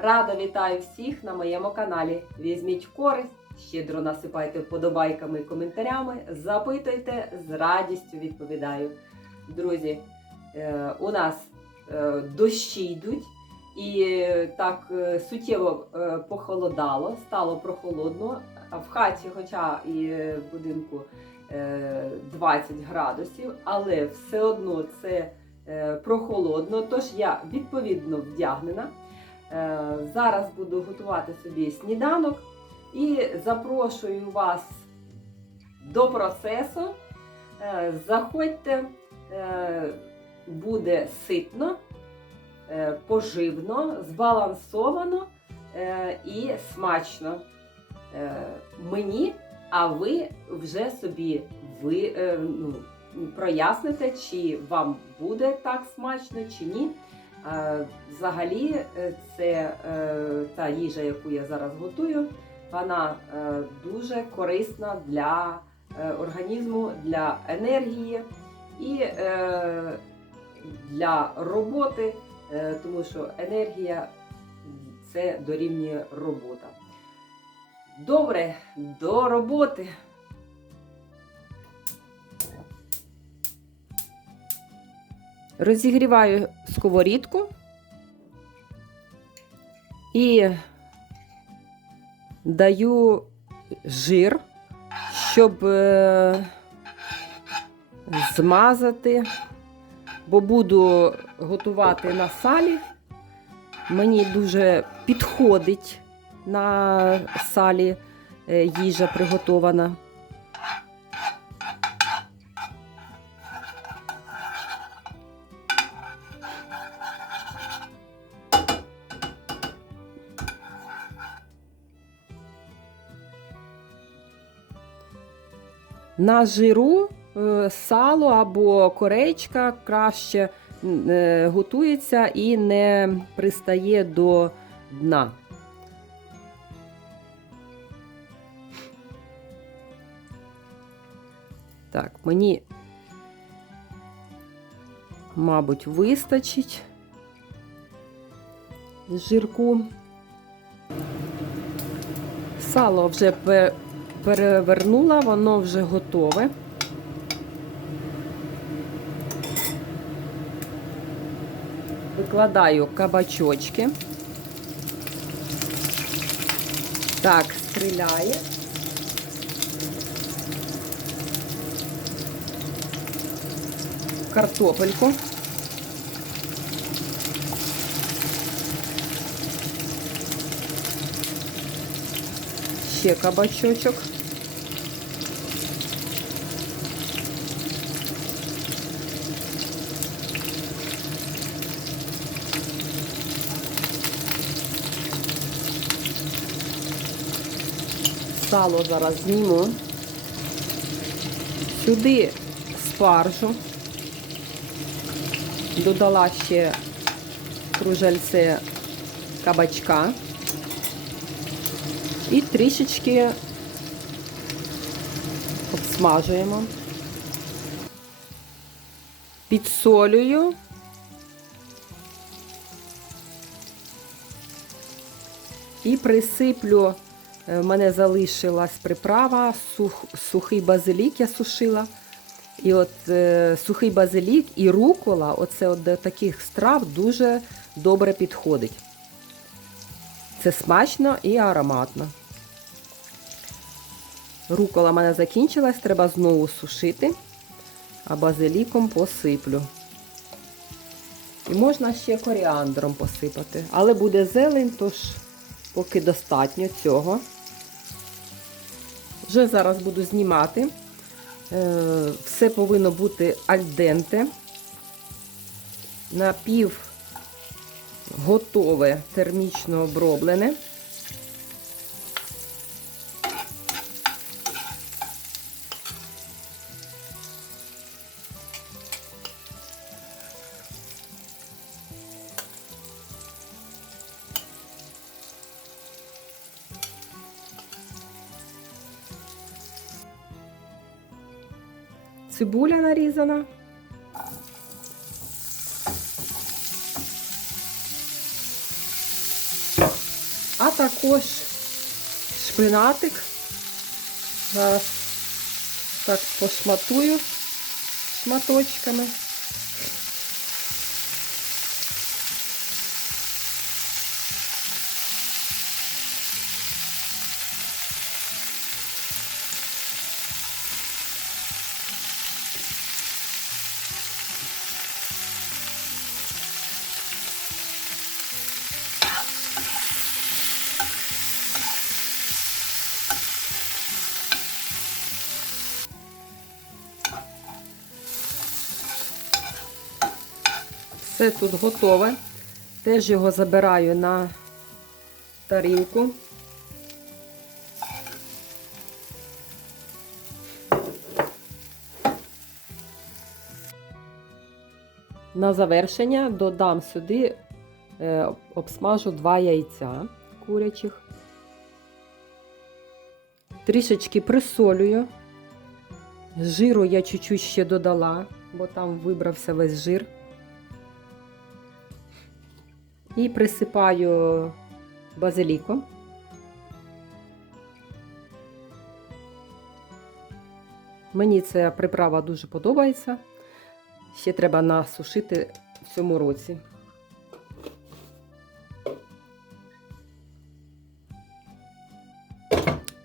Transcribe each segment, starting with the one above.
Рада вітаю всіх на моєму каналі. Візьміть користь, щедро насипайте вподобайками і коментарями, запитуйте, з радістю відповідаю. Друзі, е, у нас е, дощі йдуть, і е, так суттєво похолодало, стало прохолодно. В хаті, хоча і в будинку е, 20 градусів, але все одно це прохолодно, тож я відповідно вдягнена. Е, Зараз буду готувати собі сніданок і запрошую вас до процесу. Е, Заходьте, е, буде ситно, поживно, збалансовано і смачно мені, а ви вже собі ви, ну, проясните, чи вам буде так смачно, чи ні. Взагалі, е, це е, та їжа, яку я зараз готую, вона е, дуже корисна для організму, для енергії і для роботи, тому що енергія це дорівнює робота. Добре, до роботи. Розігріваю сковорідку і даю жир, щоб е, змазати, бо буду готувати на салі. Мені дуже підходить на салі е, їжа приготована. На жиру е, сало або корейчка краще е, готується і не пристає до дна. Так, мені, мабуть, вистачить жирку. Сало вже перевернула, воно вже готове. Викладаю кабачочки. Так, стріляє. картопельку. Ще кабачочок. Сало зараз зніму. Сюди спаржу додала ще кружальце кабачка і трішечки обсмажуємо. Підсолюю. І присиплю, е, в мене залишилась приправа, сух, сухий базилік я сушила. І от е, сухий базилік і рукола, оце от до таких страв дуже добре підходить. Це смачно і ароматно. Рукола в мене закінчилась, треба знову сушити, а базиліком посиплю. І можна ще коріандром посипати. Але буде зелень, тож поки достатньо цього. Вже зараз буду знімати. Е, Все повинно бути альденте. Напів готове, термічно оброблене. Цибуля нарізана. Також шпинатик. Зараз так пошматую шматочками. Все тут готове. Теж його забираю на тарілку. На завершення додам сюди, е, обсмажу два яйця курячих. Трішечки присолюю. Жиру я чуть-чуть ще додала, бо там вибрався весь жир. І присипаю базиліком. Мені ця приправа дуже подобається. Ще треба насушити в цьому році.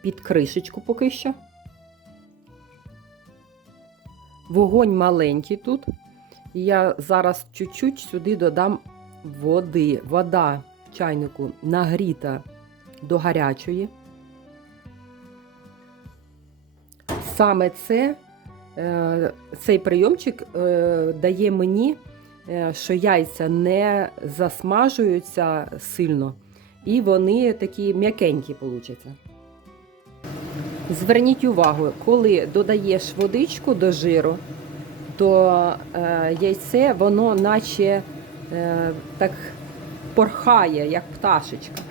Під кришечку поки що. Вогонь маленький тут. Я зараз чуть-чуть сюди додам води. Вода чайнику нагріта до гарячої. Саме це, е, цей прийомчик е, дає мені, е, що яйця не засмажуються сильно, і вони такі м'якенькі получаться. Зверніть увагу, коли додаєш водичку до жиру, то яйце воно наче так порхає, як пташечка.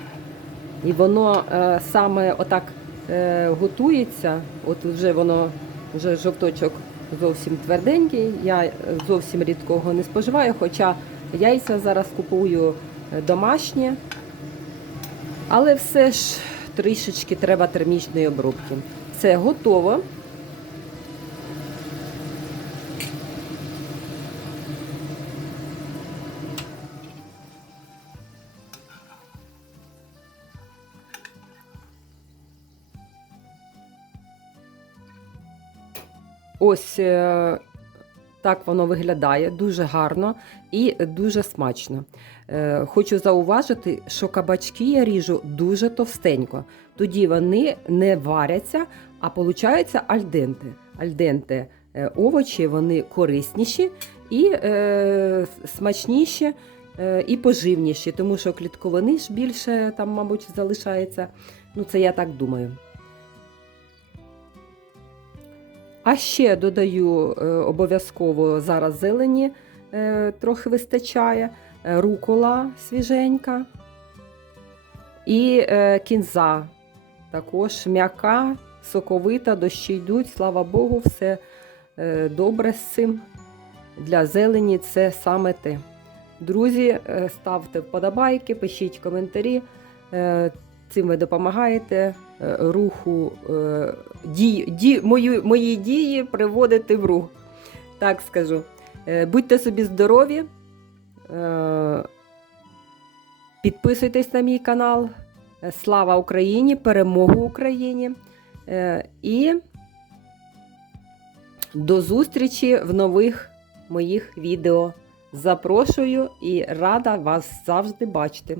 І воно е, саме отак е, готується. От вже воно вже жовточок зовсім тверденький. Я зовсім рідкого не споживаю, хоча яйця зараз купую домашні. Але все ж трішечки треба термічної обробки. Це готово. Ось е, так воно виглядає дуже гарно і дуже смачно. Е, Хочу зауважити, що кабачки я ріжу дуже товстенько. Тоді вони не варяться, а получаються альденти. Альденти е, овочі вони корисніші і е, смачніші. І поживніші, тому що клітковини ж більше там, мабуть, залишається. Ну, це я так думаю. А ще додаю е, обов'язково зараз зелені е, трохи вистачає, е, рукола свіженька і кінза. Також м'яка, соковита, дощі йдуть, слава Богу, все добре з цим. Для зелені це саме те. Друзі, ставте вподобайки, пишіть коментарі. Цим ви допомагаєте е, руху е, дій, ді, мою, мої дії приводити в рух. Так скажу. Е, Будьте собі здорові. Підписуйтесь на мій канал. Слава Україні! Перемогу Україні! І до зустрічі в нових моїх відео. Запрошую і рада вас завжди бачити.